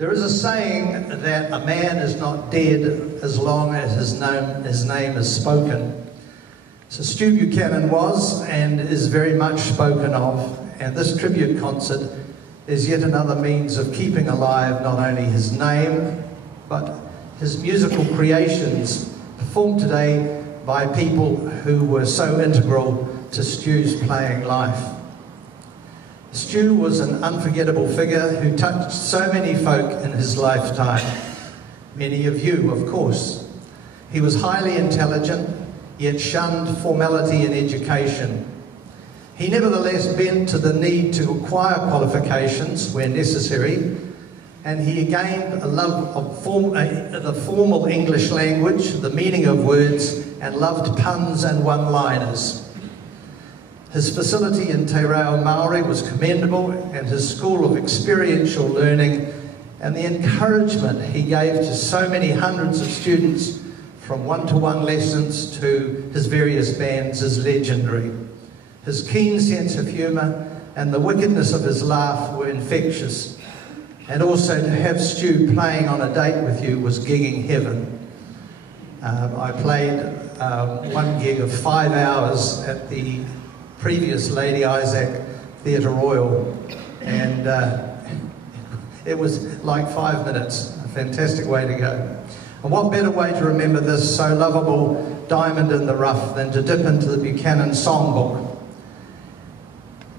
There is a saying that a man is not dead as long as his name is spoken. So Stu Buchanan was and is very much spoken of, and this tribute concert is yet another means of keeping alive not only his name, but his musical creations performed today by people who were so integral to Stu's playing life. Stu was an unforgettable figure who touched so many folk in his lifetime. Many of you, of course. He was highly intelligent, yet shunned formality in education. He nevertheless bent to the need to acquire qualifications where necessary, and he gained a love of the formal English language, the meaning of words, and loved puns and one-liners. His facility in Te Reo Māori was commendable, and his school of experiential learning and the encouragement he gave to so many hundreds of students from one-to-one lessons to his various bands is legendary. His keen sense of humour and the wickedness of his laugh were infectious. And also to have Stu playing on a date with you was gigging heaven. I played one gig of 5 hours at the previous Lady Isaac Theatre Royal, and it was like 5 minutes, a fantastic way to go. And what better way to remember this so lovable diamond in the rough than to dip into the Buchanan songbook.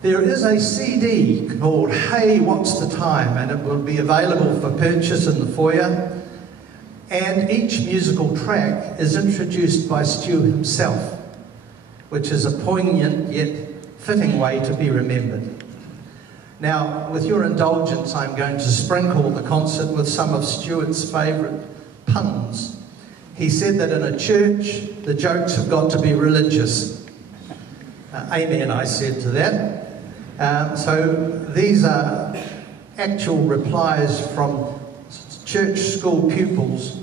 There is a CD called Hey, What's the Time? And it will be available for purchase in the foyer. And each musical track is introduced by Stu himself, which is a poignant yet fitting way to be remembered. Now, with your indulgence, I'm going to sprinkle the concert with some of Stuart's favourite puns. He said that in a church, the jokes have got to be religious. Amen, I said to that. So these are actual replies from church school pupils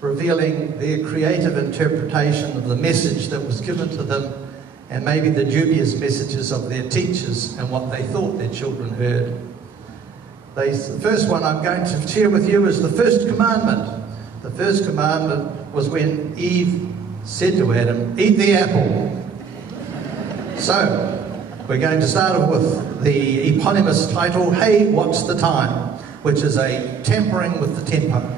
revealing their creative interpretation of the message that was given to them, and maybe the dubious messages of their teachers and what they thought their children heard. The first one I'm going to share with you is the first commandment. The first commandment was when Eve said to Adam, "Eat the apple." So, we're going to start off with the eponymous title, Hey, What's the Time? Which is a tampering with the tempo.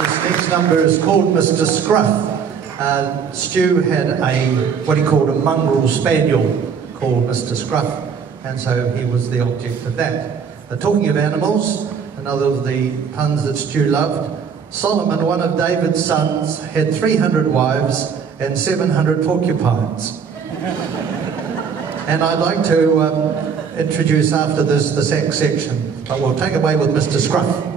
This next number is called Mr. Scruff. Stu had what he called a mongrel spaniel called Mr. Scruff, and so he was the object of that. Talking of animals, another of the puns that Stu loved, Solomon, one of David's sons, had 300 wives and 700 porcupines. And I'd like to introduce after this the sax section, but we'll take away with Mr. Scruff.